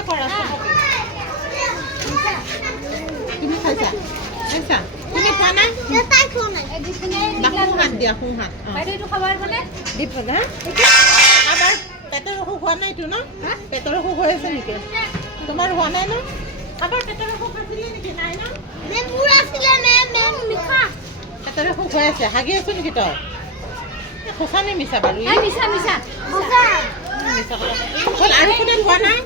চবকে কৰা তুমি খাইছা খাইছা তুমি খোৱা নাই সোঁহাত দিয়া সোঁহাত আবাৰ পেটৰ অসুখ হোৱা নাইতো ন পেটৰ অসুখ হৈ আছে নেকি তোমাৰ হোৱা নাই ন আবাৰ পেটৰ অসুখ আছিলে নেকি নাই ন পেটৰ অসুখ হৈ আছে হাগি আছো নেকি তই সঁচা নে মিছা বাৰু হ'ল আৰু কোনে খোৱা নাই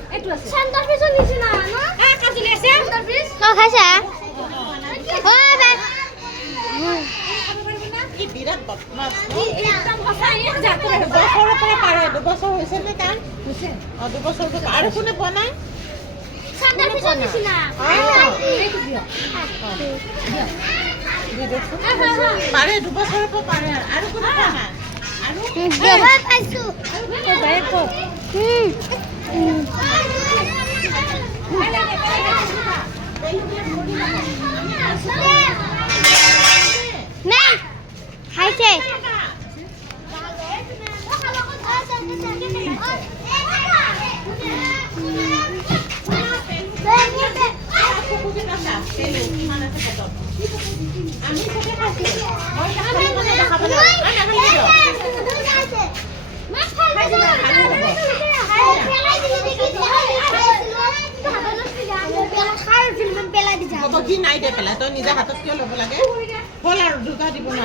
বিৰাট বদমাছ দুবছৰৰ পৰা পাৰে দুবছৰ হৈছে নে তাৰ দুবছৰ আৰু কোনে পোৱা নাই পাৰে দুবছৰৰ পৰা পাৰে আৰু কোনে পোৱা নাই নাই দে পেলাই তই নিজে হাতত কিয় ল'ব লাগে হ'ল আৰু দুটা দিব নোৱাৰে